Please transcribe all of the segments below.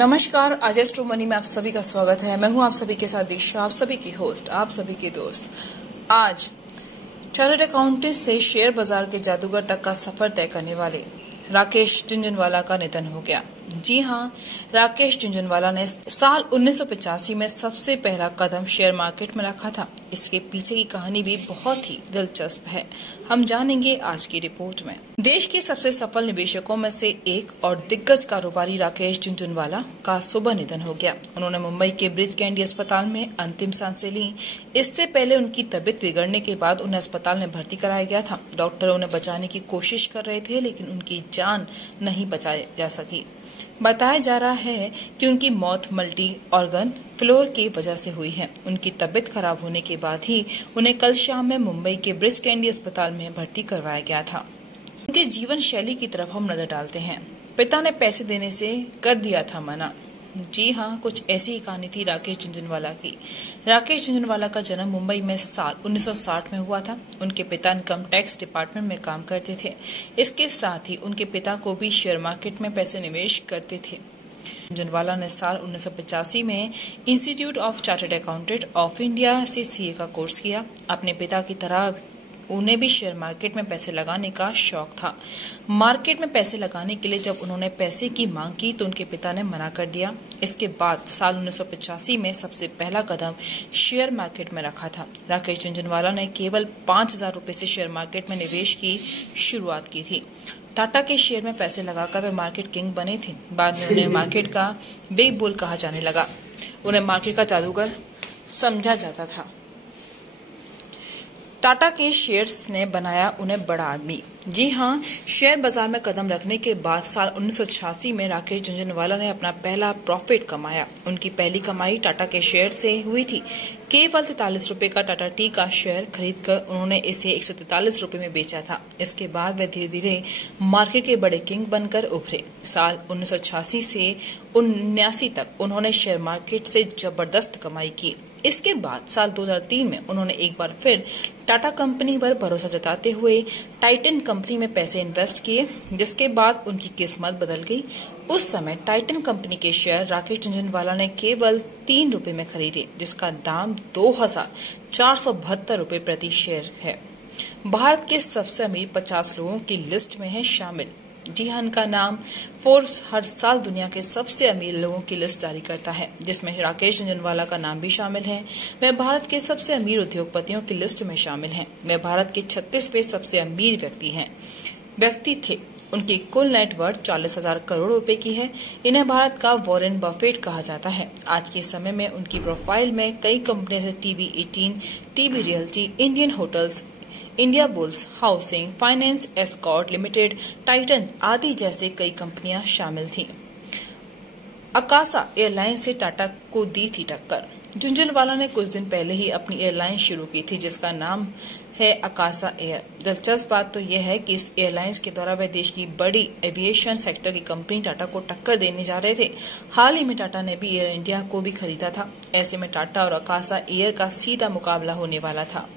नमस्कार, अजय मनी में आप सभी का स्वागत है। मैं हूं आप सभी के साथ दीक्षा, आप सभी की होस्ट, आप सभी के दोस्त। आज चार्टर्ड अकाउंटेंट से शेयर बाजार के जादूगर तक का सफर तय करने वाले राकेश झुनझुनवाला का निधन हो गया। जी हां, राकेश झुनझुनवाला ने साल 1985 में सबसे पहला कदम शेयर मार्केट में रखा था। इसके पीछे की कहानी भी बहुत ही दिलचस्प है, हम जानेंगे आज की रिपोर्ट में। देश के सबसे सफल निवेशकों में से एक और दिग्गज कारोबारी राकेश झुनझुनवाला का सुबह निधन हो गया। उन्होंने मुंबई के ब्रिज कैंडी अस्पताल में अंतिम सांसें ली। इससे पहले उनकी तबीयत बिगड़ने के बाद उन्हें अस्पताल में भर्ती कराया गया था। डॉक्टर उन्हें बचाने की कोशिश कर रहे थे, लेकिन उनकी जान नहीं बचाई जा सकी। बताया जा रहा है कि उनकी मौत मल्टी ऑर्गन फ्लोर की वजह से हुई है। उनकी तबीयत खराब होने के बाद ही उन्हें कल शाम में मुंबई के ब्रिज कैंडी अस्पताल में भर्ती करवाया गया था। उनके जीवन शैली की तरफ हम नजर डालते हैं। पिता ने पैसे देने से कर दिया था मना। जी हाँ, कुछ ऐसी ही कहानी थी राकेश झुनझुनवाला की। राकेश झुनझुनवाला का जन्म मुंबई में साल 1960 में हुआ था। उनके पिता इनकम टैक्स डिपार्टमेंट में काम करते थे। इसके साथ ही उनके पिता को भी शेयर मार्केट में पैसे निवेश करते थे। झुनझुनवाला ने साल 1985 में institute of chartered accountant of India से सीए का कोर्स किया। अपने पिता की तरह उन्हें भी शेयर मार्केट में पैसे लगाने का शौक था। मार्केट में पैसे लगाने के लिए जब उन्होंने पैसे की मांग की तो उनके पिता ने मना कर दिया। इसके बाद साल 1985 में सबसे पहला कदम शेयर मार्केट में रखा था। राकेश झुनझुनवाला ने केवल 5,000 रुपए से शेयर मार्केट में निवेश की शुरुआत की थी। टाटा के शेयर में पैसे लगाकर वे मार्केट किंग बने थे। बाद में उन्हें मार्केट का बिग बुल कहा जाने लगा। उन्हें मार्केट का जादूगर समझा जाता था। टाटा के शेयर्स ने बनाया उन्हें बड़ा आदमी। जी हाँ, शेयर बाजार में कदम रखने के बाद साल 1986 में राकेश झुनझुनवाला ने अपना पहला प्रॉफिट कमाया। उनकी पहली कमाई टाटा के शेयर से हुई थी। केवल 43 रुपए का टाटा टी का शेयर खरीदकर उन्होंने इसे 143 रुपए में बेचा था। इसके बाद वे धीरे धीरे मार्केट के बड़े किंग बनकर उभरे। साल 1986 से 1979 तक उन्होंने शेयर मार्केट से जबरदस्त कमाई की। इसके बाद साल 2003 में उन्होंने एक बार फिर टाटा कंपनी पर भरोसा जताते हुए टाइटन कंपनी में पैसे इन्वेस्ट किए, जिसके बाद उनकी किस्मत बदल गई। उस समय टाइटन कंपनी के शेयर राकेश झुनझुनवाला ने केवल 3 रुपए में खरीदे, जिसका दाम 2,472 रुपए प्रति शेयर है। भारत के सबसे अमीर 50 लोगों की लिस्ट में है शामिल। जी हाँ, इनका नाम फोर्ब्स हर साल दुनिया के सबसे अमीर लोगों की लिस्ट जारी करता है, जिसमें राकेश झुनझुनवाला का नाम भी शामिल है। वे भारत के सबसे अमीर उद्योगपतियों की लिस्ट में शामिल हैं। वे भारत के 36वें सबसे अमीर व्यक्ति थे। उनकी कुल नेटवर्थ 40,000 करोड़ रुपए की है। इन्हें भारत का वॉरेन बफेट कहा जाता है। आज के समय में उनकी प्रोफाइल में कई कंपनियां जैसे TB18, TB realty, Indian hotels, India bulls housing finance, escort limited, Titan आदि जैसे कई कंपनियां शामिल थीं। अकासा एयरलाइंस से टाटा को दी थी टक्कर। झुनझुनवाला ने कुछ दिन पहले ही अपनी एयरलाइन शुरू की थी, जिसका नाम है अकासा एयर। दिलचस्प बात तो यह है कि इस एयरलाइंस के द्वारा वह देश की बड़ी एविएशन सेक्टर की कंपनी टाटा को टक्कर देने जा रहे थे। हाल ही में टाटा ने भी एयर इंडिया को भी खरीदा था। ऐसे में टाटा और अकासा एयर का सीधा मुकाबला होने वाला था।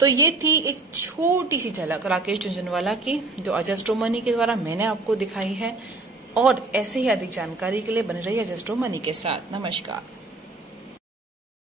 तो ये थी एक छोटी सी झलक राकेश झुनझुनवाला की, जो अजय मनी के द्वारा मैंने आपको दिखाई है। और ऐसे ही अधिक जानकारी के लिए बने रहिए अजय मनी के साथ। नमस्कार।